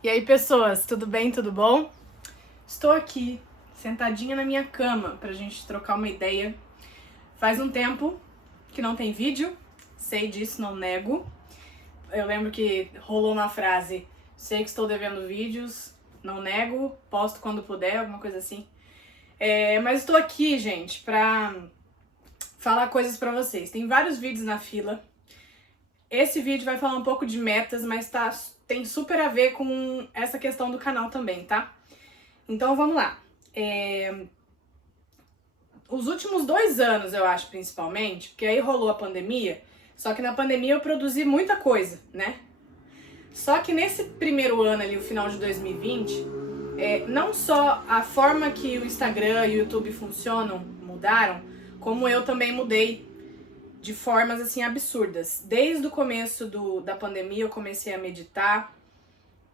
E aí, pessoas, tudo bem? Tudo bom? Estou aqui, sentadinha na minha cama, pra gente trocar uma ideia. Faz um tempo que não tem vídeo, sei disso, não nego. Eu lembro que rolou uma frase: sei que estou devendo vídeos, não nego, posto quando puder, alguma coisa assim. Mas estou aqui, gente, pra falar coisas pra vocês. Tem vários vídeos na fila. Esse vídeo vai falar um pouco de metas, mas tem super a ver com essa questão do canal também, tá? Então vamos lá. Os últimos 2 anos, eu acho, principalmente, porque aí rolou a pandemia, só que na pandemia eu produzi muita coisa, né? Só que nesse primeiro ano ali, o final de 2020, não só a forma que o Instagram e o YouTube funcionam mudaram, como eu também mudei de formas assim absurdas. Desde o começo da pandemia eu comecei a meditar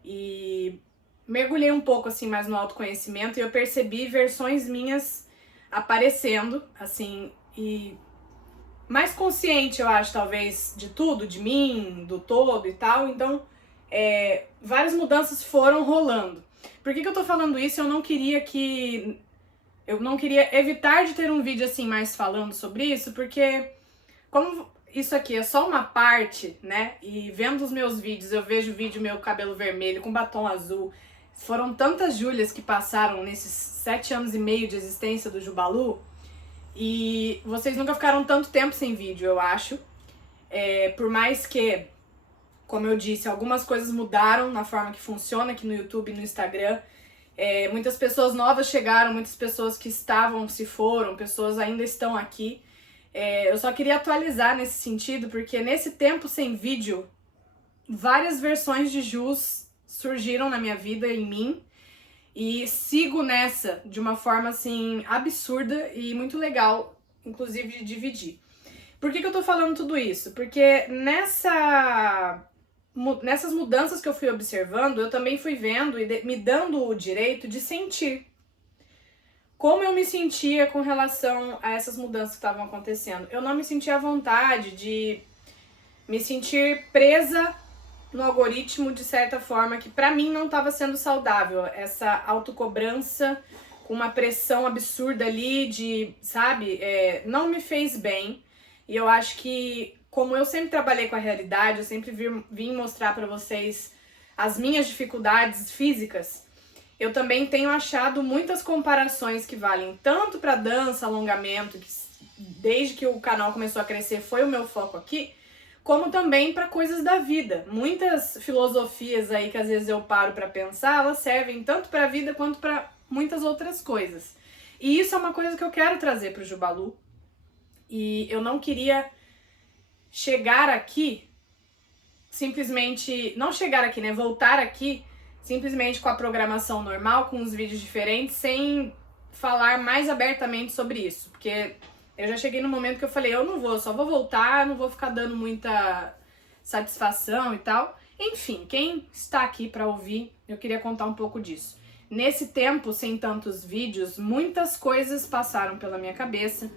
e mergulhei um pouco assim mais no autoconhecimento e eu percebi versões minhas aparecendo assim e mais consciente, eu acho, talvez, de tudo, de mim, do todo e tal. Então, várias mudanças foram rolando. Por que eu tô falando isso? Eu não queria evitar de ter um vídeo assim mais falando sobre isso, porque como isso aqui é só uma parte, né? E vendo os meus vídeos, eu vejo o vídeo meu cabelo vermelho com batom azul. Foram tantas Júlias que passaram nesses 7 anos e meio de existência do Jubalu. E vocês nunca ficaram tanto tempo sem vídeo, eu acho. Por mais que, como eu disse, algumas coisas mudaram na forma que funciona aqui no YouTube e no Instagram. Muitas pessoas novas chegaram, muitas pessoas que estavam se foram, pessoas ainda estão aqui. Eu só queria atualizar nesse sentido, porque nesse tempo sem vídeo, várias versões de Jus surgiram na minha vida, em mim, e sigo nessa de uma forma assim absurda e muito legal, inclusive de dividir. Por que eu tô falando tudo isso? Porque nessas mudanças que eu fui observando, eu também fui vendo e me dando o direito de sentir como eu me sentia com relação a essas mudanças que estavam acontecendo. Eu não me sentia à vontade de me sentir presa no algoritmo de certa forma que pra mim não estava sendo saudável. Essa autocobrança com uma pressão absurda ali de, sabe, não me fez bem. E eu acho que, como eu sempre trabalhei com a realidade, eu sempre vim mostrar pra vocês as minhas dificuldades físicas, eu também tenho achado muitas comparações que valem tanto pra dança, alongamento, que desde que o canal começou a crescer foi o meu foco aqui, como também para coisas da vida. Muitas filosofias aí que às vezes eu paro para pensar, elas servem tanto para a vida quanto para muitas outras coisas. E isso é uma coisa que eu quero trazer para o Jubalu. E eu não queria chegar aqui simplesmente, não chegar aqui, né, voltar aqui simplesmente com a programação normal, com os vídeos diferentes, sem falar mais abertamente sobre isso, porque eu já cheguei no momento que eu falei, eu não vou, só vou voltar, não vou ficar dando muita satisfação e tal. Enfim, quem está aqui para ouvir, eu queria contar um pouco disso. Nesse tempo, sem tantos vídeos, muitas coisas passaram pela minha cabeça.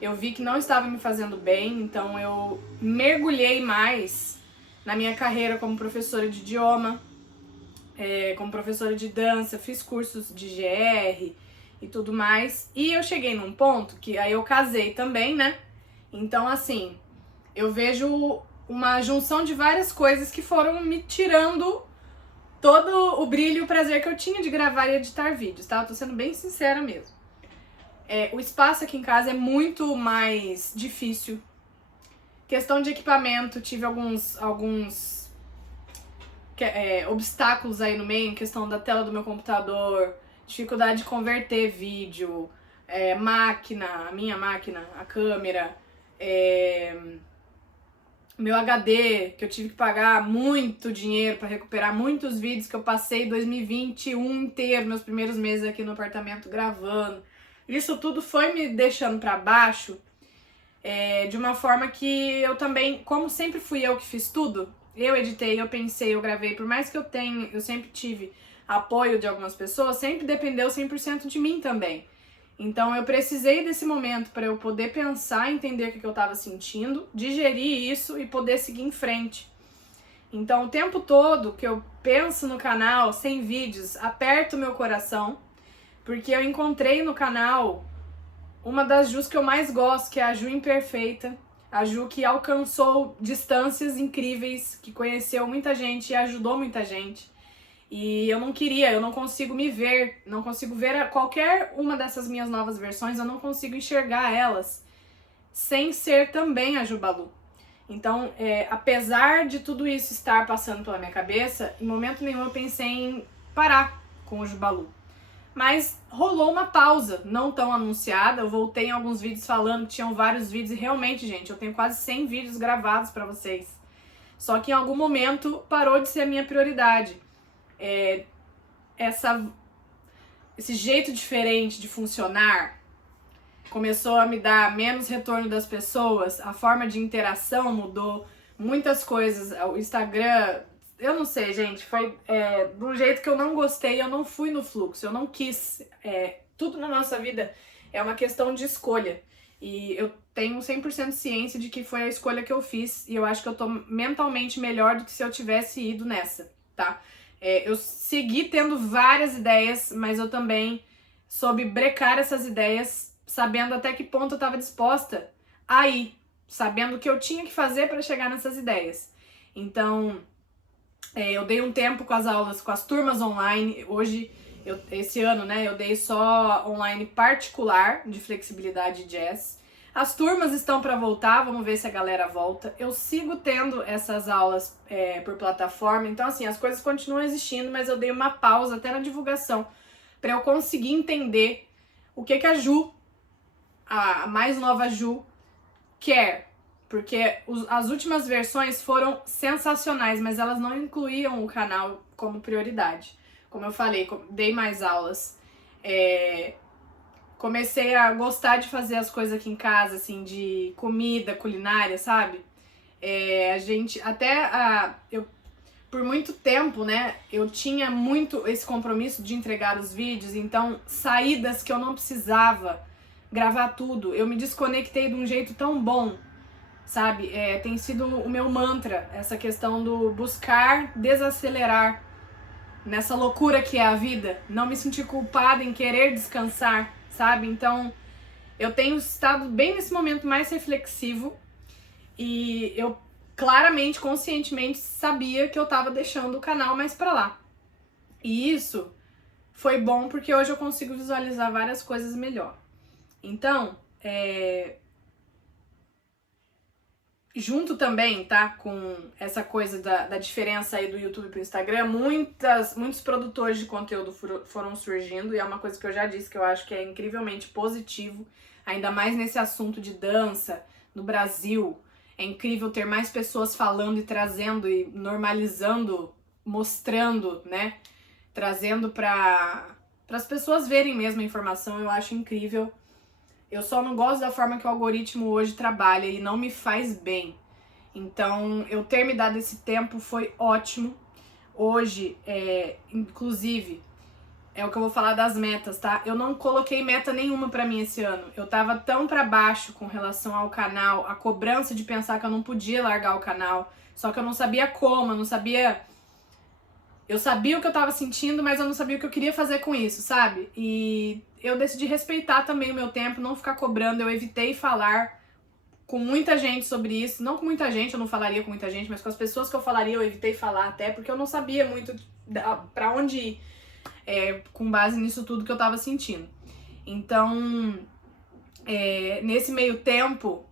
Eu vi que não estava me fazendo bem, então eu mergulhei mais na minha carreira como professora de idioma, como professora de dança, fiz cursos de GR e tudo mais. E eu cheguei num ponto que aí eu casei também, né? Então, assim, eu vejo uma junção de várias coisas que foram me tirando todo o brilho e o prazer que eu tinha de gravar e editar vídeos, tá? Eu tô sendo bem sincera mesmo. O espaço aqui em casa é muito mais difícil. Questão de equipamento, tive alguns obstáculos aí no meio, em questão da tela do meu computador, dificuldade de converter vídeo, minha máquina, a câmera, meu HD, que eu tive que pagar muito dinheiro para recuperar muitos vídeos que eu passei 2021 inteiro, meus primeiros meses aqui no apartamento gravando. Isso tudo foi me deixando para baixo, de uma forma que eu também, como sempre fui eu que fiz tudo, eu editei, eu pensei, eu gravei, por mais que eu sempre tive apoio de algumas pessoas, sempre dependeu 100% de mim também. Então eu precisei desse momento para eu poder pensar, entender o que eu estava sentindo, digerir isso e poder seguir em frente. Então, o tempo todo que eu penso no canal sem vídeos, aperto meu coração, porque eu encontrei no canal uma das Jus que eu mais gosto, que é a Ju Imperfeita, a Ju que alcançou distâncias incríveis, que conheceu muita gente e ajudou muita gente. E eu não consigo me ver, não consigo ver qualquer uma dessas minhas novas versões, eu não consigo enxergar elas sem ser também a Ju Balu. Então, apesar de tudo isso estar passando pela minha cabeça, em momento nenhum eu pensei em parar com o Ju Balu. Mas rolou uma pausa, não tão anunciada, eu voltei em alguns vídeos falando que tinham vários vídeos, e realmente, gente, eu tenho quase 100 vídeos gravados pra vocês. Só que em algum momento parou de ser a minha prioridade. Esse jeito diferente de funcionar começou a me dar menos retorno das pessoas, a forma de interação mudou, muitas coisas, o Instagram, eu não sei, gente, foi de um jeito que eu não gostei, eu não fui no fluxo, eu não quis, tudo na nossa vida é uma questão de escolha, e eu tenho 100% ciência de que foi a escolha que eu fiz, e eu acho que eu tô mentalmente melhor do que se eu tivesse ido nessa, tá? Eu segui tendo várias ideias, mas eu também soube brecar essas ideias, sabendo até que ponto eu estava disposta a ir, sabendo o que eu tinha que fazer para chegar nessas ideias. Então, eu dei um tempo com as aulas, com as turmas online. Hoje, esse ano, né, eu dei só online particular de flexibilidade e jazz. As turmas estão para voltar, vamos ver se a galera volta. Eu sigo tendo essas aulas por plataforma, então assim, as coisas continuam existindo, mas eu dei uma pausa até na divulgação para eu conseguir entender o que a Ju, a mais nova Ju, quer. Porque as últimas versões foram sensacionais, mas elas não incluíam o canal como prioridade. Como eu falei, dei mais aulas. Comecei a gostar de fazer as coisas aqui em casa, assim, de comida, culinária, sabe? A gente, por muito tempo, né, eu tinha muito esse compromisso de entregar os vídeos, então saídas que eu não precisava gravar tudo, eu me desconectei de um jeito tão bom, sabe? Tem sido o meu mantra, essa questão do buscar desacelerar nessa loucura que é a vida, não me sentir culpada em querer descansar, sabe? Então, eu tenho estado bem nesse momento mais reflexivo e eu claramente, conscientemente sabia que eu tava deixando o canal mais pra lá. E isso foi bom porque hoje eu consigo visualizar várias coisas melhor. Então, junto também, tá, com essa coisa da diferença aí do YouTube pro Instagram, muitos produtores de conteúdo foram surgindo, e é uma coisa que eu já disse que eu acho que é incrivelmente positivo, ainda mais nesse assunto de dança no Brasil. É incrível ter mais pessoas falando e trazendo e normalizando, mostrando, né, trazendo para as pessoas verem mesmo a informação, eu acho incrível. Eu só não gosto da forma que o algoritmo hoje trabalha e não me faz bem. Então, eu ter me dado esse tempo foi ótimo. Hoje, inclusive, é o que eu vou falar das metas, tá? Eu não coloquei meta nenhuma pra mim esse ano. Eu tava tão pra baixo com relação ao canal, a cobrança de pensar que eu não podia largar o canal. Só que eu não sabia como, eu não sabia... Eu sabia o que eu tava sentindo, mas eu não sabia o que eu queria fazer com isso, sabe? E eu decidi respeitar também o meu tempo, não ficar cobrando. Eu evitei falar com muita gente sobre isso. Não com muita gente, eu não falaria com muita gente, mas com as pessoas que eu falaria eu evitei falar até, porque eu não sabia muito pra onde ir, com base nisso tudo que eu tava sentindo. Então, nesse meio tempo,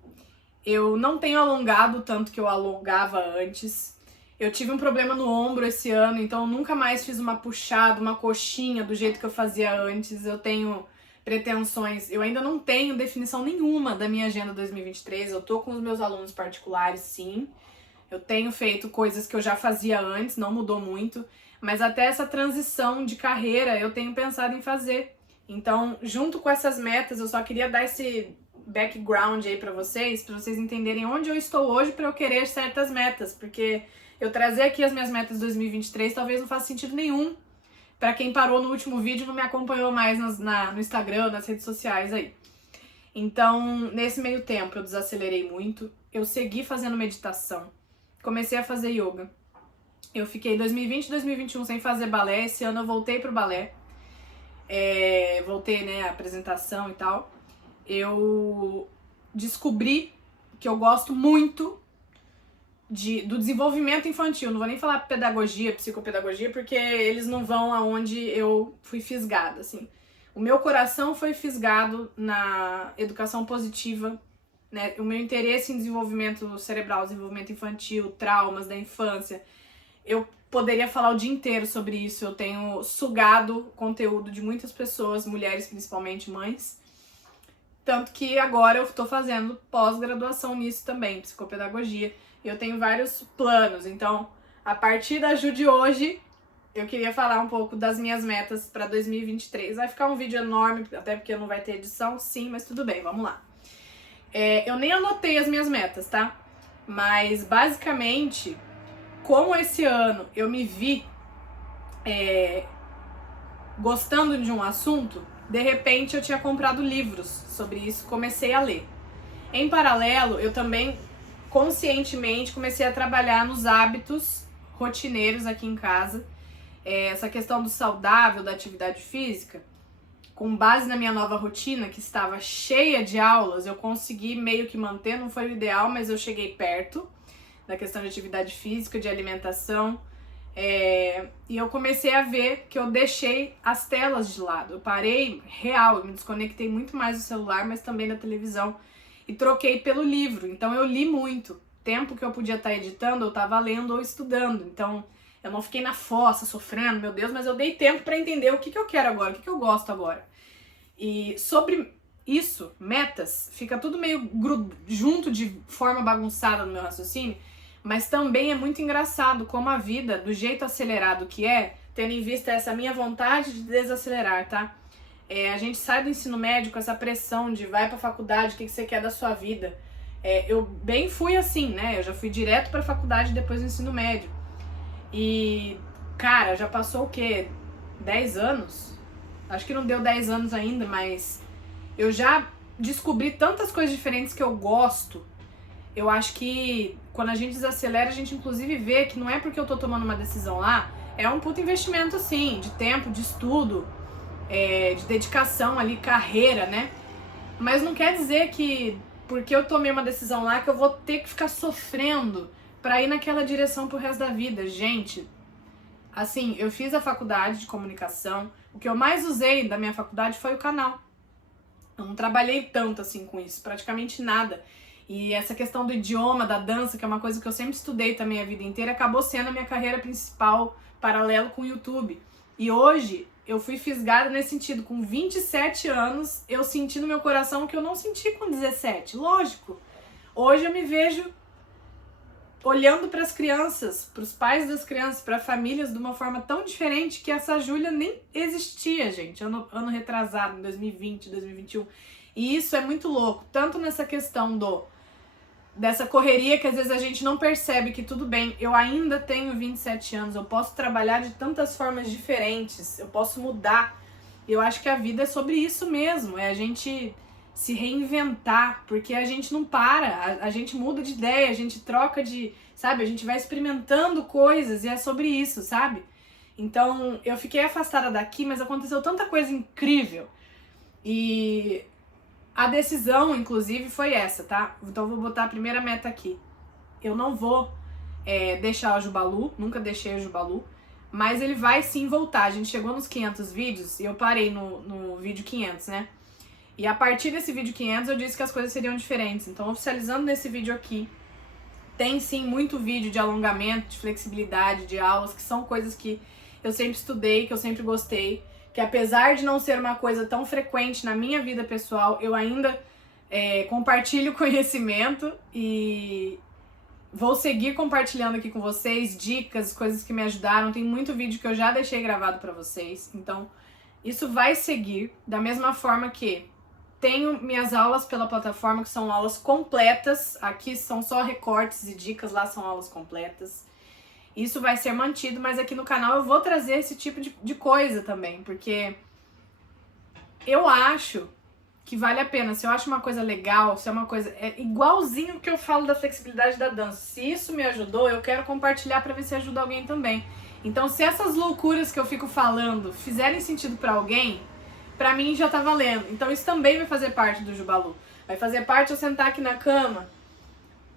eu não tenho alongado tanto que eu alongava antes. Eu tive um problema no ombro esse ano, então eu nunca mais fiz uma puxada, uma coxinha do jeito que eu fazia antes. Eu tenho pretensões, eu ainda não tenho definição nenhuma da minha agenda 2023. Eu tô com os meus alunos particulares, sim. Eu tenho feito coisas que eu já fazia antes, não mudou muito. Mas até essa transição de carreira eu tenho pensado em fazer. Então, junto com essas metas, eu só queria dar esse background aí pra vocês entenderem onde eu estou hoje pra eu querer certas metas, porque eu trazer aqui as minhas metas de 2023 talvez não faça sentido nenhum pra quem parou no último vídeo e não me acompanhou mais no Instagram, nas redes sociais aí. Então, nesse meio tempo eu desacelerei muito, eu segui fazendo meditação, comecei a fazer yoga. Eu fiquei 2020 e 2021 sem fazer balé. Esse ano eu voltei pro balé. Voltei, né, a apresentação e tal. Eu descobri que eu gosto muito do desenvolvimento infantil. Não vou nem falar pedagogia, psicopedagogia, porque eles não vão aonde eu fui fisgada, assim. O meu coração foi fisgado na educação positiva, né? O meu interesse em desenvolvimento cerebral, desenvolvimento infantil, traumas da infância. Eu poderia falar o dia inteiro sobre isso. Eu tenho sugado conteúdo de muitas pessoas, mulheres principalmente, mães. Tanto que agora eu tô fazendo pós-graduação nisso também, psicopedagogia. Eu tenho vários planos, então a partir da Ju de hoje eu queria falar um pouco das minhas metas para 2023. Vai ficar um vídeo enorme, até porque não vai ter edição, sim, mas tudo bem, vamos lá. Eu nem anotei as minhas metas, tá? Mas basicamente, como esse ano eu me vi gostando de um assunto, de repente eu tinha comprado livros sobre isso, comecei a ler. Em paralelo, eu também conscientemente comecei a trabalhar nos hábitos rotineiros aqui em casa. Essa questão do saudável, da atividade física, com base na minha nova rotina, que estava cheia de aulas, eu consegui meio que manter, não foi o ideal, mas eu cheguei perto da questão de atividade física, de alimentação. E eu comecei a ver que eu deixei as telas de lado. Eu parei, eu me desconectei muito mais do celular, mas também da televisão. E troquei pelo livro. Então eu li muito. Tempo que eu podia estar editando, eu estava lendo ou estudando. Então eu não fiquei na fossa, sofrendo, meu Deus, mas eu dei tempo para entender o que eu quero agora, o que eu gosto agora. E sobre isso, metas, fica tudo meio junto de forma bagunçada no meu raciocínio, mas também é muito engraçado como a vida, do jeito acelerado que tendo em vista essa minha vontade de desacelerar, tá? A gente sai do ensino médio com essa pressão de vai pra faculdade, o que você quer da sua vida. Eu bem fui assim, né? Eu já fui direto pra faculdade depois do ensino médio. E, cara, já passou o quê? 10 anos? Acho que não deu 10 anos ainda, mas eu já descobri tantas coisas diferentes que eu gosto. Eu acho que quando a gente desacelera, a gente inclusive vê que não é porque eu tô tomando uma decisão lá, é um puto investimento, sim, de tempo, de estudo, de dedicação ali, carreira, né? Mas não quer dizer que porque eu tomei uma decisão lá que eu vou ter que ficar sofrendo pra ir naquela direção pro resto da vida. Gente, assim, eu fiz a faculdade de comunicação, o que eu mais usei da minha faculdade foi o canal. Eu não trabalhei tanto assim com isso, praticamente nada. E essa questão do idioma, da dança, que é uma coisa que eu sempre estudei também a vida inteira, acabou sendo a minha carreira principal, paralelo com o YouTube. E hoje eu fui fisgada nesse sentido. Com 27 anos, eu senti no meu coração o que eu não senti com 17. Lógico. Hoje eu me vejo olhando para as crianças, para os pais das crianças, para famílias de uma forma tão diferente que essa Júlia nem existia, gente. Ano retrasado, em 2020, 2021. E isso é muito louco. Tanto nessa questão dessa correria que às vezes a gente não percebe que tudo bem, eu ainda tenho 27 anos, eu posso trabalhar de tantas formas diferentes, eu posso mudar. Eu acho que a vida é sobre isso mesmo, é a gente se reinventar, porque a gente não para, a gente muda de ideia, a gente troca sabe, a gente vai experimentando coisas e é sobre isso, sabe? Então, eu fiquei afastada daqui, mas aconteceu tanta coisa incrível. E a decisão, inclusive, foi essa, tá? Então eu vou botar a primeira meta aqui. Eu não vou deixar o Jubalu, nunca deixei o Jubalu, mas ele vai sim voltar. A gente chegou nos 500 vídeos e eu parei no vídeo 500, né? E a partir desse vídeo 500 eu disse que as coisas seriam diferentes. Então, oficializando nesse vídeo aqui, tem sim muito vídeo de alongamento, de flexibilidade, de aulas, que são coisas que eu sempre estudei, que eu sempre gostei. Que apesar de não ser uma coisa tão frequente na minha vida pessoal, eu ainda compartilho conhecimento e vou seguir compartilhando aqui com vocês dicas, coisas que me ajudaram. Tem muito vídeo que eu já deixei gravado pra vocês, então isso vai seguir da mesma forma que tenho minhas aulas pela plataforma, que são aulas completas. Aqui são só recortes e dicas, lá são aulas completas. Isso vai ser mantido, mas aqui no canal eu vou trazer esse tipo de coisa também, porque eu acho que vale a pena. Se eu acho uma coisa legal, se é uma coisa... É igualzinho que eu falo da flexibilidade da dança. Se isso me ajudou, eu quero compartilhar pra ver se ajuda alguém também. Então, se essas loucuras que eu fico falando fizerem sentido pra alguém, pra mim já tá valendo. Então, isso também vai fazer parte do Jubalu. Vai fazer parte eu sentar aqui na cama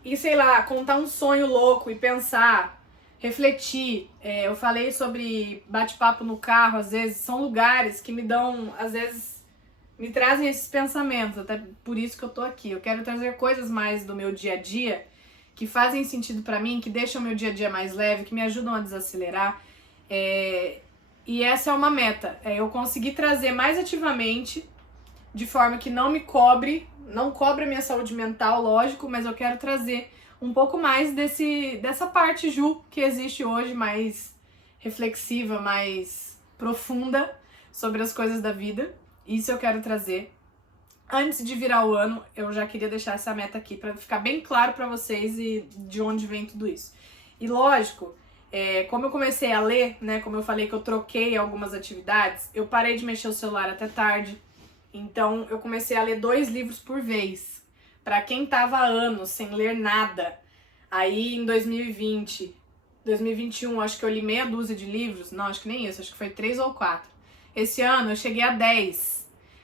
e, sei lá, contar um sonho louco e pensar, refletir. Eu falei sobre bate-papo no carro, às vezes. São lugares que me dão, às vezes... me trazem esses pensamentos, até por isso que eu tô aqui. Eu quero trazer coisas mais do meu dia a dia que fazem sentido pra mim, que deixam o meu dia a dia mais leve, que me ajudam a desacelerar. E essa é uma meta, eu conseguir trazer mais ativamente, de forma que não me cobre, não cobre a minha saúde mental, lógico, mas eu quero trazer um pouco mais dessa parte, Ju, que existe hoje, mais reflexiva, mais profunda sobre as coisas da vida. Isso eu quero trazer. Antes de virar o ano, eu já queria deixar essa meta aqui para ficar bem claro para vocês e de onde vem tudo isso. E lógico, como eu comecei a ler, né, como eu falei que eu troquei algumas atividades, eu parei de mexer o celular até tarde. Então eu comecei a ler 2 livros por vez. Para quem tava há anos sem ler nada, aí em 2020, 2021, acho que eu li meia dúzia de livros. Não, acho que nem isso, acho que foi 3 ou 4. Esse ano eu cheguei a 10.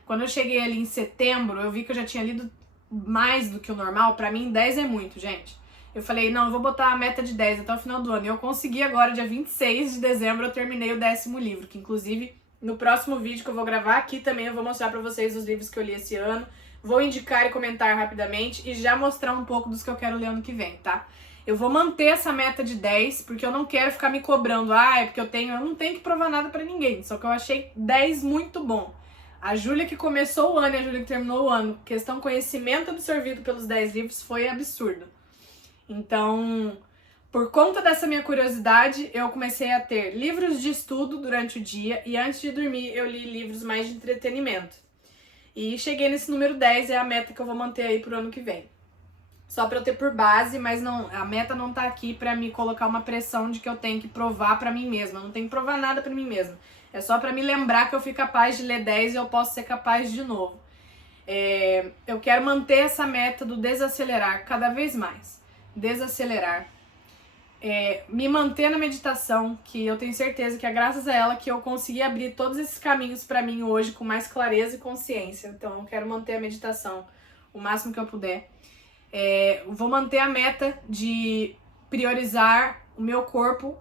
Quando eu cheguei ali em setembro, eu vi que eu já tinha lido mais do que o normal. Pra mim, 10 é muito, gente. Eu falei, não, eu vou botar a meta de 10 até o final do ano. E eu consegui agora, dia 26 de dezembro, eu terminei o 10º livro. Que inclusive, no próximo vídeo que eu vou gravar aqui também, eu vou mostrar pra vocês os livros que eu li esse ano. Vou indicar e comentar rapidamente e já mostrar um pouco dos que eu quero ler ano que vem, tá? Eu vou manter essa meta de 10, porque eu não quero ficar me cobrando. É porque eu não tenho que provar nada pra ninguém. Só que eu achei 10 muito bom. A Júlia que começou o ano e a Júlia que terminou o ano, questão conhecimento absorvido pelos 10 livros, foi absurdo. Então, por conta dessa minha curiosidade, eu comecei a ter livros de estudo durante o dia e antes de dormir eu li livros mais de entretenimento. E cheguei nesse número 10, é a meta que eu vou manter aí pro ano que vem. Só pra eu ter por base, mas não, a meta não tá aqui pra me colocar uma pressão de que eu tenho que provar pra mim mesma. Eu não tenho que provar nada pra mim mesma. É só pra me lembrar que eu fui capaz de ler 10 e eu posso ser capaz de novo. Eu quero manter essa meta do desacelerar cada vez mais. Desacelerar. Me manter na meditação, que eu tenho certeza que é graças a ela que eu consegui abrir todos esses caminhos pra mim hoje com mais clareza e consciência. Então eu quero manter a meditação o máximo que eu puder. Vou manter a meta de priorizar o meu corpo,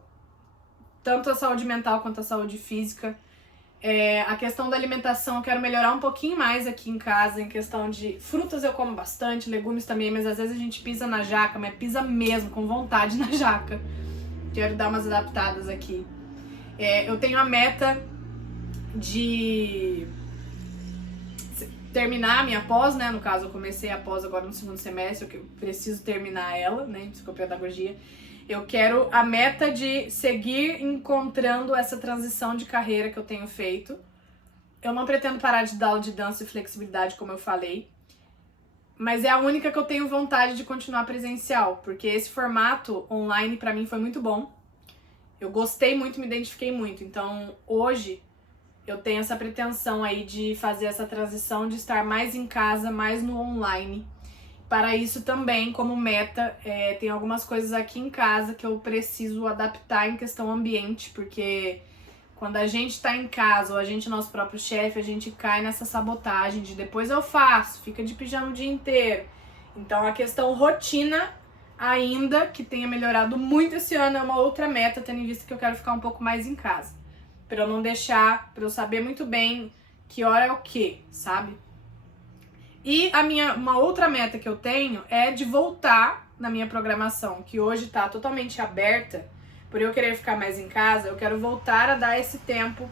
tanto a saúde mental quanto a saúde física. A questão da alimentação eu quero melhorar um pouquinho mais aqui em casa, em questão de frutas eu como bastante, legumes também, mas às vezes a gente pisa na jaca, mas pisa mesmo, com vontade na jaca. Quero dar umas adaptadas aqui. Eu tenho a meta de terminar a minha pós, né? No caso, eu comecei a pós agora no 2º semestre, eu preciso terminar ela, né? Em psicopedagogia. Eu quero a meta de seguir encontrando essa transição de carreira que eu tenho feito. Eu não pretendo parar de dar aula de dança e flexibilidade, como eu falei. Mas é a única que eu tenho vontade de continuar presencial, porque esse formato online pra mim foi muito bom. Eu gostei muito, me identifiquei muito. Então, hoje, eu tenho essa pretensão aí de fazer essa transição, de estar mais em casa, mais no online. Para isso também, como meta, tem algumas coisas aqui em casa que eu preciso adaptar em questão ambiente, porque quando a gente tá em casa ou a gente é nosso próprio chefe, a gente cai nessa sabotagem de depois eu faço, fica de pijama o dia inteiro. Então a questão rotina, ainda que tenha melhorado muito esse ano, é uma outra meta, tendo em vista que eu quero ficar um pouco mais em casa. Pra eu não deixar, pra eu saber muito bem que hora é o quê, sabe? E uma outra meta que eu tenho é de voltar na minha programação, que hoje tá totalmente aberta, por eu querer ficar mais em casa, eu quero voltar a dar esse tempo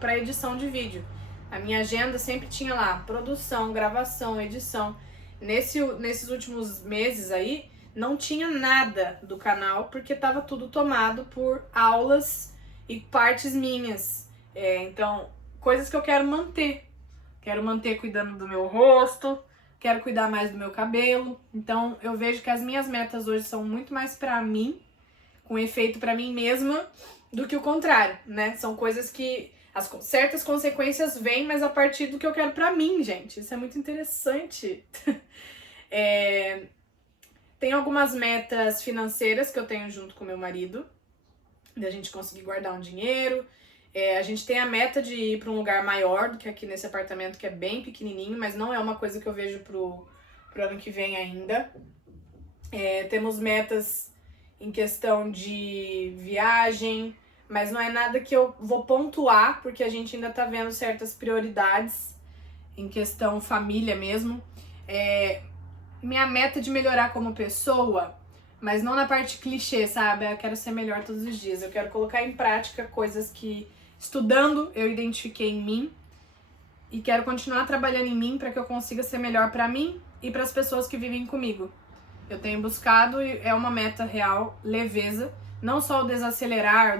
pra edição de vídeo. A minha agenda sempre tinha lá, produção, gravação, edição. Nesses últimos meses aí, não tinha nada do canal, porque tava tudo tomado por aulas e partes minhas. Então, coisas que eu quero manter. Quero manter cuidando do meu rosto, quero cuidar mais do meu cabelo. Então, eu vejo que as minhas metas hoje são muito mais pra mim, com efeito pra mim mesma, do que o contrário, né? São coisas que Certas consequências vêm, mas a partir do que eu quero pra mim, gente. Isso é muito interessante. Tem algumas metas financeiras que eu tenho junto com meu marido, da gente conseguir guardar um dinheiro. A gente tem a meta de ir para um lugar maior do que aqui nesse apartamento, que é bem pequenininho, mas não é uma coisa que eu vejo pro ano que vem ainda. Temos metas em questão de viagem, mas não é nada que eu vou pontuar, porque a gente ainda tá vendo certas prioridades em questão família mesmo. Minha meta de melhorar como pessoa, mas não na parte clichê, sabe? Eu quero ser melhor todos os dias. Eu quero colocar em prática coisas que, estudando, eu identifiquei em mim. E quero continuar trabalhando em mim para que eu consiga ser melhor para mim e para as pessoas que vivem comigo. Eu tenho buscado, e é uma meta real, leveza. Não só o desacelerar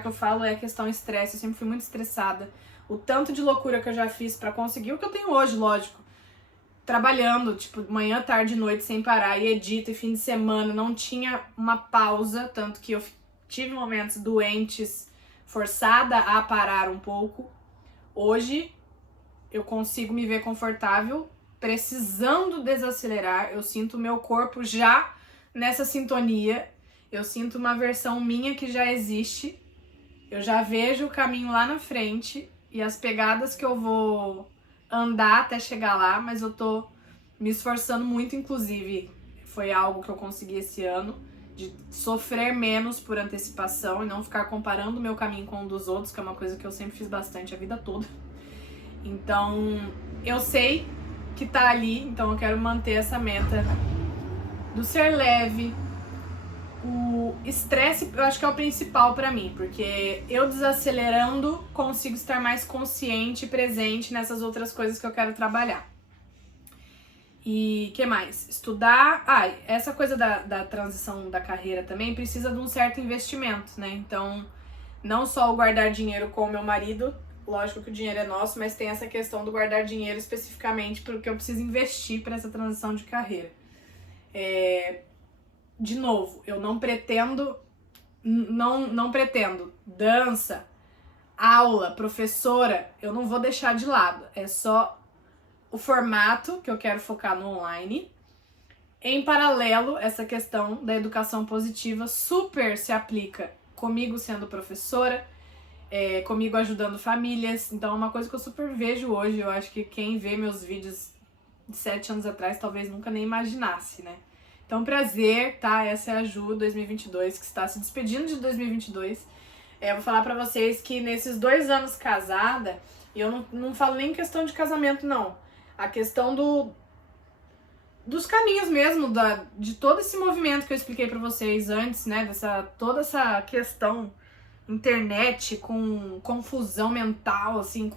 que eu falo é a questão estresse. Eu sempre fui muito estressada. O tanto de loucura que eu já fiz para conseguir o que eu tenho hoje, lógico. Trabalhando, tipo, manhã, tarde e noite sem parar, e edita, e fim de semana, não tinha uma pausa, tanto que eu tive momentos doentes, forçada a parar um pouco. Hoje, eu consigo me ver confortável, precisando desacelerar, eu sinto o meu corpo já nessa sintonia, eu sinto uma versão minha que já existe, eu já vejo o caminho lá na frente, e as pegadas que eu vou andar até chegar lá, mas eu tô me esforçando muito, inclusive foi algo que eu consegui esse ano, de sofrer menos por antecipação e não ficar comparando o meu caminho com o dos outros, que é uma coisa que eu sempre fiz bastante a vida toda. Então, eu sei que tá ali, então eu quero manter essa meta do ser leve. O estresse, eu acho que é o principal pra mim, porque eu desacelerando consigo estar mais consciente e presente nessas outras coisas que eu quero trabalhar. E que mais? Estudar. Essa coisa da transição da carreira também precisa de um certo investimento, né? Então, não só o guardar dinheiro com o meu marido, lógico que o dinheiro é nosso, mas tem essa questão do guardar dinheiro especificamente porque eu preciso investir para essa transição de carreira. De novo, eu não pretendo dança, aula, professora, eu não vou deixar de lado. É só o formato que eu quero focar no online. Em paralelo, essa questão da educação positiva super se aplica comigo sendo professora, comigo ajudando famílias. Então é uma coisa que eu super vejo hoje. Eu acho que quem vê meus vídeos de 7 anos atrás talvez nunca nem imaginasse, né? Então, prazer, tá? Essa é a Ju 2022, que está se despedindo de 2022. Eu vou falar pra vocês que nesses 2 anos casada, e eu não falo nem questão de casamento, não. A questão dos caminhos mesmo, de todo esse movimento que eu expliquei pra vocês antes, né? Toda essa questão internet com confusão mental, assim,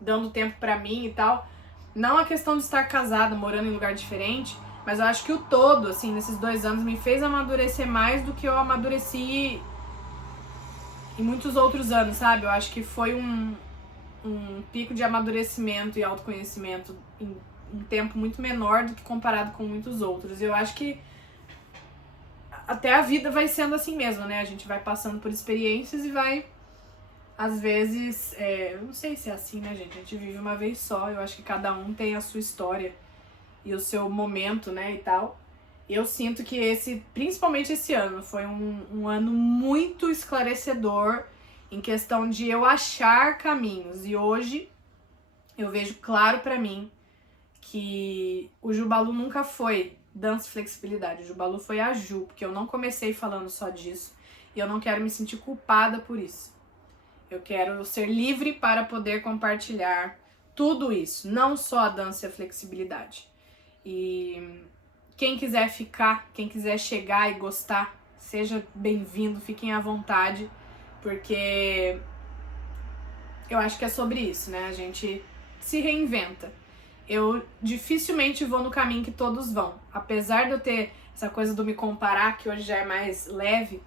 dando tempo pra mim e tal. Não a questão de estar casada, morando em lugar diferente, mas eu acho que o todo, assim, nesses 2 anos me fez amadurecer mais do que eu amadureci em muitos outros anos, sabe? Eu acho que foi um pico de amadurecimento e autoconhecimento em um tempo muito menor do que comparado com muitos outros. Eu acho que até a vida vai sendo assim mesmo, né? A gente vai passando por experiências e vai, às vezes, eu não sei se é assim, né, gente? A gente vive uma vez só, eu acho que cada um tem a sua história e o seu momento, né, e tal. E eu sinto que principalmente esse ano, foi um ano muito esclarecedor em questão de eu achar caminhos. E hoje eu vejo claro pra mim que o Jubalu nunca foi dança e flexibilidade. O Jubalu foi a Ju, porque eu não comecei falando só disso e eu não quero me sentir culpada por isso. Eu quero ser livre para poder compartilhar tudo isso, não só a dança e a flexibilidade. E quem quiser ficar, quem quiser chegar e gostar, seja bem-vindo, fiquem à vontade, porque eu acho que é sobre isso, né? A gente se reinventa. Eu dificilmente vou no caminho que todos vão. Apesar de eu ter essa coisa do me comparar, que hoje já é mais leve,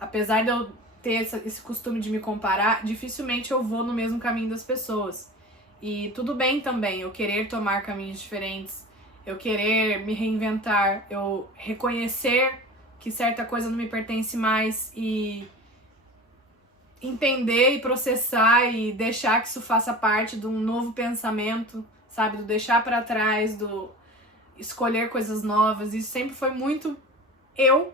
apesar de eu ter esse costume de me comparar, dificilmente eu vou no mesmo caminho das pessoas. E tudo bem também eu querer tomar caminhos diferentes, eu querer me reinventar, eu reconhecer que certa coisa não me pertence mais e entender e processar e deixar que isso faça parte de um novo pensamento, sabe? Do deixar pra trás, do escolher coisas novas. Isso sempre foi muito eu.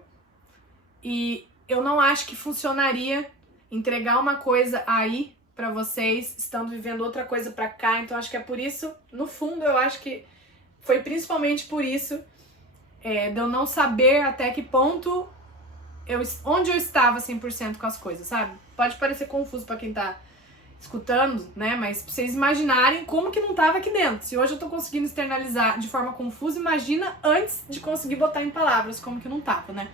E eu não acho que funcionaria entregar uma coisa aí pra vocês, estando vivendo outra coisa pra cá. Então acho que é por isso, no fundo, eu acho que foi principalmente por isso, de eu não saber até que ponto, onde eu estava 100% com as coisas, sabe? Pode parecer confuso pra quem tá escutando, né? Mas pra vocês imaginarem como que não tava aqui dentro. Se hoje eu tô conseguindo externalizar de forma confusa, imagina antes de conseguir botar em palavras como que não tava, né?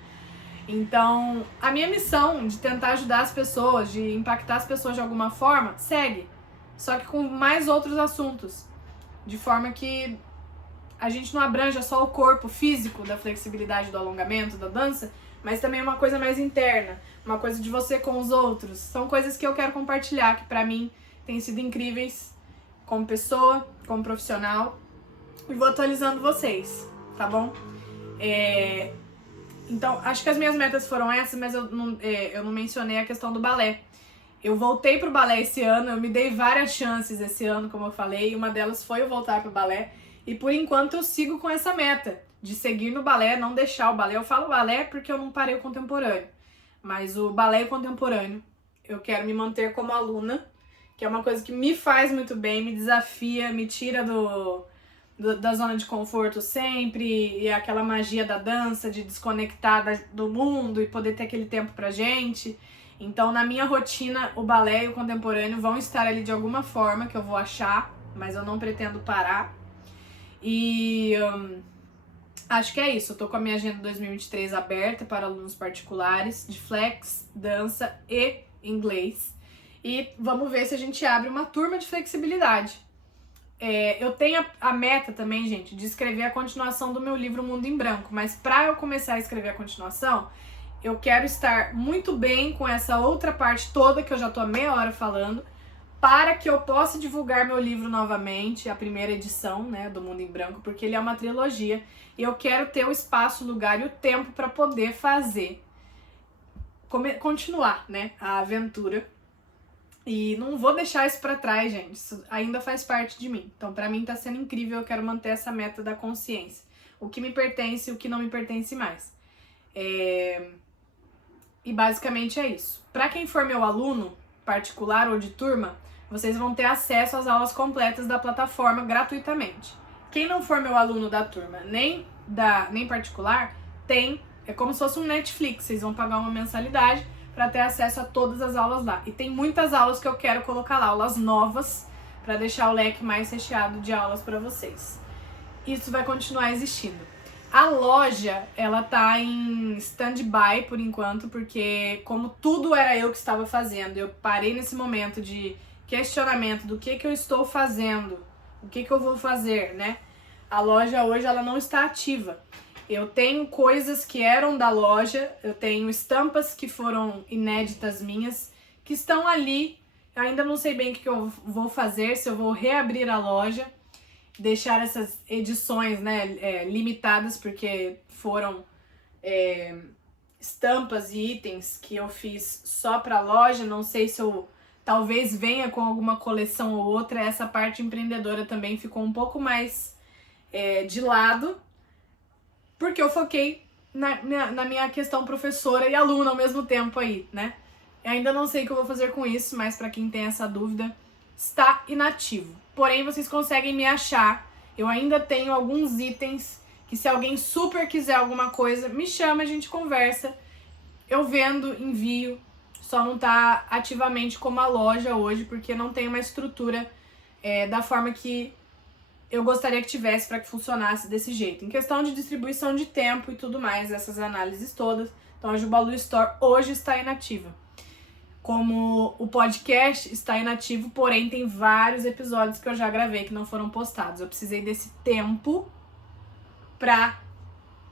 Então, a minha missão de tentar ajudar as pessoas, de impactar as pessoas de alguma forma, segue. Só que com mais outros assuntos. De forma que a gente não abranja só o corpo físico da flexibilidade, do alongamento, da dança, mas também uma coisa mais interna, uma coisa de você com os outros. São coisas que eu quero compartilhar, que pra mim têm sido incríveis como pessoa, como profissional. E vou atualizando vocês, tá bom? Então, acho que as minhas metas foram essas, mas eu não mencionei a questão do balé. Eu voltei pro balé esse ano, eu me dei várias chances esse ano, como eu falei, e uma delas foi eu voltar pro balé. E por enquanto eu sigo com essa meta, de seguir no balé, não deixar o balé. Eu falo balé porque eu não parei o contemporâneo, mas o balé contemporâneo, eu quero me manter como aluna, que é uma coisa que me faz muito bem, me desafia, me tira da zona de conforto sempre, e aquela magia da dança, de desconectar do mundo e poder ter aquele tempo pra gente. Então, na minha rotina, o balé e o contemporâneo vão estar ali de alguma forma, que eu vou achar, mas eu não pretendo parar. E acho que é isso. Eu tô com a minha agenda 2023 aberta para alunos particulares de flex, dança e inglês. E vamos ver se a gente abre uma turma de flexibilidade. Eu tenho a meta também, gente, de escrever a continuação do meu livro Mundo em Branco, mas para eu começar a escrever a continuação, eu quero estar muito bem com essa outra parte toda que eu já tô há meia hora falando, para que eu possa divulgar meu livro novamente, a primeira edição, né, do Mundo em Branco, porque ele é uma trilogia e eu quero ter o espaço, o lugar e o tempo para poder continuar, né, a aventura. E não vou deixar isso pra trás, gente. Isso ainda faz parte de mim. Então, pra mim tá sendo incrível. Eu quero manter essa meta da consciência. O que me pertence e o que não me pertence mais. E basicamente é isso. Pra quem for meu aluno particular ou de turma, vocês vão ter acesso às aulas completas da plataforma gratuitamente. Quem não for meu aluno da turma, nem particular, é como se fosse um Netflix. Vocês vão pagar uma mensalidade para ter acesso a todas as aulas lá. E tem muitas aulas que eu quero colocar lá, aulas novas, para deixar o leque mais recheado de aulas para vocês. Isso vai continuar existindo. A loja, ela tá em stand-by por enquanto, porque como tudo era eu que estava fazendo, eu parei nesse momento de questionamento do que eu estou fazendo, o que eu vou fazer, né? A loja hoje, ela não está ativa. Eu tenho coisas que eram da loja, eu tenho estampas que foram inéditas minhas, que estão ali. Eu ainda não sei bem o que eu vou fazer, se eu vou reabrir a loja, deixar essas edições, né, limitadas, porque foram estampas e itens que eu fiz só para a loja. Não sei se eu talvez venha com alguma coleção ou outra. Essa parte empreendedora também ficou um pouco mais de lado, porque eu foquei na minha questão professora e aluna ao mesmo tempo aí, né? Eu ainda não sei o que eu vou fazer com isso, mas pra quem tem essa dúvida, está inativo. Porém, vocês conseguem me achar. Eu ainda tenho alguns itens que, se alguém super quiser alguma coisa, me chama, a gente conversa. Eu vendo, envio. Só não tá ativamente como a loja hoje, porque não tem uma estrutura da forma que eu gostaria que tivesse para que funcionasse desse jeito. Em questão de distribuição de tempo e tudo mais, essas análises todas. Então a Jubalu Store hoje está inativa. Como o podcast está inativo, porém tem vários episódios que eu já gravei que não foram postados. Eu precisei desse tempo pra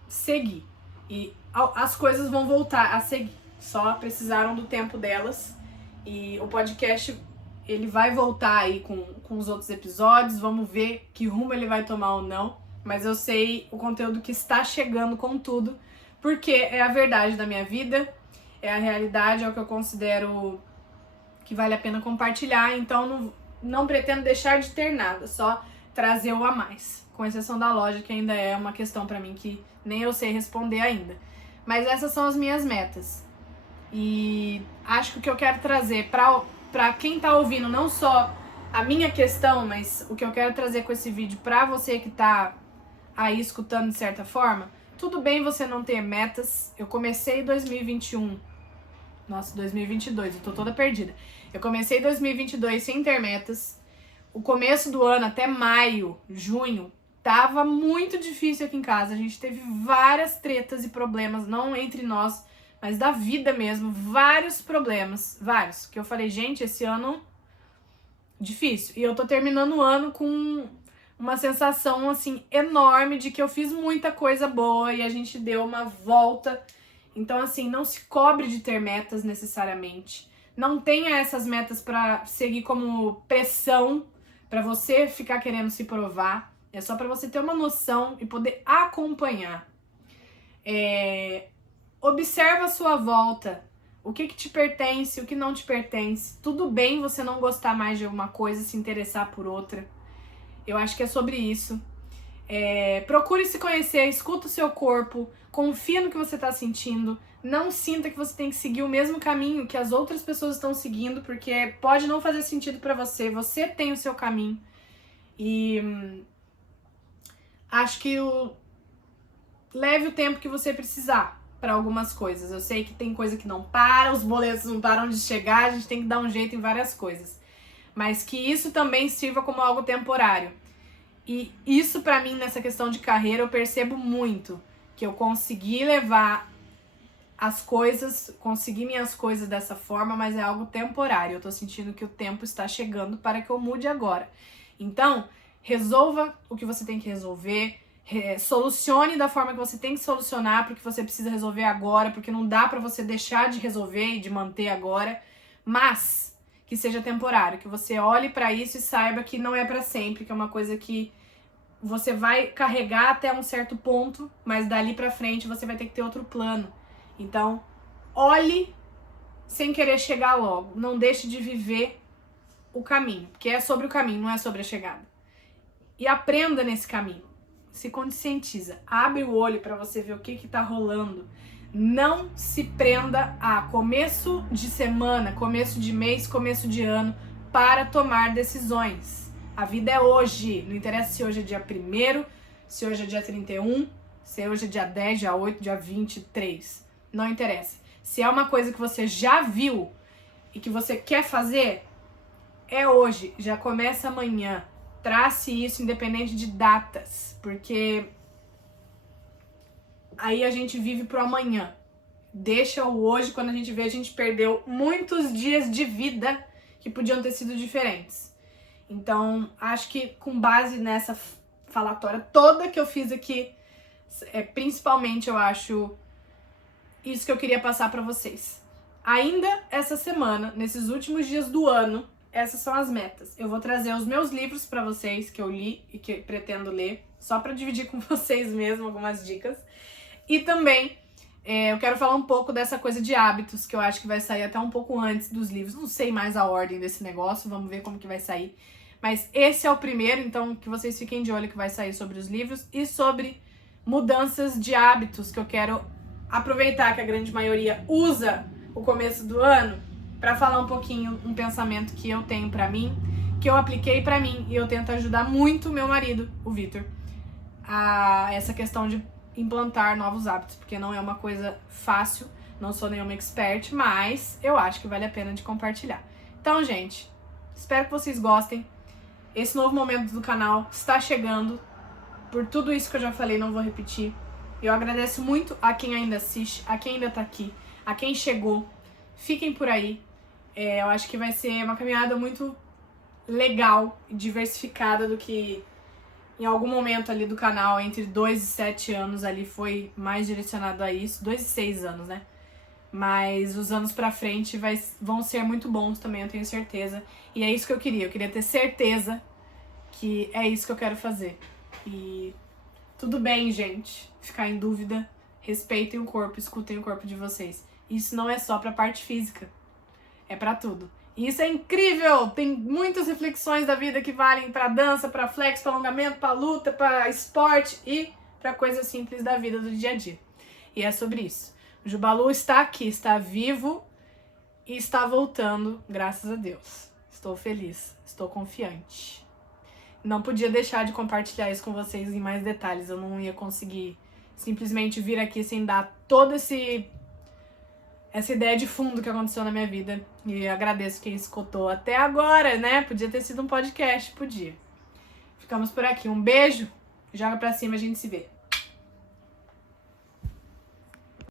seguir. E as coisas vão voltar a seguir. Só precisaram do tempo delas. E o podcast, ele vai voltar aí com os outros episódios. Vamos ver que rumo ele vai tomar ou não. Mas eu sei o conteúdo que está chegando com tudo, porque é a verdade da minha vida, é a realidade, é o que eu considero que vale a pena compartilhar, então não pretendo deixar de ter nada, só trazer o a mais, com exceção da loja, que ainda é uma questão pra mim que nem eu sei responder ainda. Mas essas são as minhas metas. E acho que o que eu quero trazer pra quem tá ouvindo, não só a minha questão, mas o que eu quero trazer com esse vídeo pra você que tá aí escutando de certa forma, tudo bem você não ter metas. Eu comecei 2021, nossa, 2022, eu tô toda perdida. Eu comecei 2022 sem ter metas. O começo do ano, até maio, junho, tava muito difícil aqui em casa. A gente teve várias tretas e problemas, não entre nós, mas da vida mesmo. Vários problemas, vários. Que eu falei, gente, esse ano difícil. E eu tô terminando o ano com uma sensação, assim, enorme de que eu fiz muita coisa boa e a gente deu uma volta. Então, assim, não se cobre de ter metas necessariamente. Não tenha essas metas pra seguir como pressão, pra você ficar querendo se provar. É só pra você ter uma noção e poder acompanhar. Observa a sua volta. O que te pertence, o que não te pertence. Tudo bem você não gostar mais de alguma coisa, se interessar por outra. Eu acho que é sobre isso. Procure se conhecer, escuta o seu corpo, confia no que você tá sentindo. Não sinta que você tem que seguir o mesmo caminho que as outras pessoas estão seguindo, porque pode não fazer sentido pra você. Você tem o seu caminho. E acho que leve o tempo que você precisar para algumas coisas. Eu sei que tem coisa que não para, os boletos não param de chegar, a gente tem que dar um jeito em várias coisas. Mas que isso também sirva como algo temporário. E isso pra mim, nessa questão de carreira, eu percebo muito. Que eu consegui levar as coisas, consegui minhas coisas dessa forma, mas é algo temporário. Eu tô sentindo que o tempo está chegando para que eu mude agora. Então, resolva o que você tem que resolver. Solucione da forma que você tem que solucionar, porque você precisa resolver agora, porque não dá pra você deixar de resolver e de manter agora, mas que seja temporário, que você olhe pra isso e saiba que não é pra sempre, que é uma coisa que você vai carregar até um certo ponto, mas dali pra frente você vai ter que ter outro plano. Então, olhe sem querer chegar logo, não deixe de viver o caminho, porque é sobre o caminho, não é sobre a chegada. E aprenda nesse caminho. Se conscientiza, abre o olho para você ver o que tá rolando. Não se prenda a começo de semana, começo de mês, começo de ano para tomar decisões. A vida é hoje, não interessa se hoje é dia 1º, se hoje é dia 31, se hoje é dia 10, dia 8, dia 23. Não interessa. Se é uma coisa que você já viu e que você quer fazer, é hoje, já começa amanhã. Trace isso independente de datas, porque aí a gente vive pro amanhã. Deixa o hoje, quando a gente vê, a gente perdeu muitos dias de vida que podiam ter sido diferentes. Então, acho que com base nessa falatória toda que eu fiz aqui, principalmente eu acho isso que eu queria passar pra vocês. Ainda essa semana, nesses últimos dias do ano, essas são as metas. Eu vou trazer os meus livros pra vocês, que eu li e que pretendo ler, só pra dividir com vocês mesmo algumas dicas. E também eu quero falar um pouco dessa coisa de hábitos, que eu acho que vai sair até um pouco antes dos livros. Não sei mais a ordem desse negócio, vamos ver como que vai sair. Mas esse é o primeiro, então que vocês fiquem de olho que vai sair sobre os livros e sobre mudanças de hábitos, que eu quero aproveitar que a grande maioria usa o começo do ano para falar um pouquinho, um pensamento que eu tenho pra mim, que eu apliquei pra mim, e eu tento ajudar muito o meu marido, o Vitor, a essa questão de implantar novos hábitos, porque não é uma coisa fácil, não sou nenhuma expert, mas eu acho que vale a pena de compartilhar. Então, gente, espero que vocês gostem. Esse novo momento do canal está chegando, por tudo isso que eu já falei, não vou repetir. Eu agradeço muito a quem ainda assiste, a quem ainda tá aqui, a quem chegou. Fiquem por aí. Eu acho que vai ser uma caminhada muito legal e diversificada do que em algum momento ali do canal, entre 2 e 7 anos ali, foi mais direcionado a isso. 2 e 6 anos, né? Mas os anos pra frente vão ser muito bons também, eu tenho certeza. E é isso que eu queria ter certeza que é isso que eu quero fazer. E tudo bem, gente, ficar em dúvida, respeitem o corpo, escutem o corpo de vocês. Isso não é só pra parte física, é pra tudo. E isso é incrível! Tem muitas reflexões da vida que valem pra dança, pra flex, pra alongamento, pra luta, pra esporte e pra coisas simples da vida do dia a dia. E é sobre isso. O Jubalu está aqui, está vivo e está voltando, graças a Deus. Estou feliz, estou confiante. Não podia deixar de compartilhar isso com vocês em mais detalhes. Eu não ia conseguir simplesmente vir aqui sem dar toda essa ideia de fundo que aconteceu na minha vida. E agradeço quem escutou até agora, né? Podia ter sido um podcast, podia. Ficamos por aqui. Um beijo, joga pra cima, a gente se vê.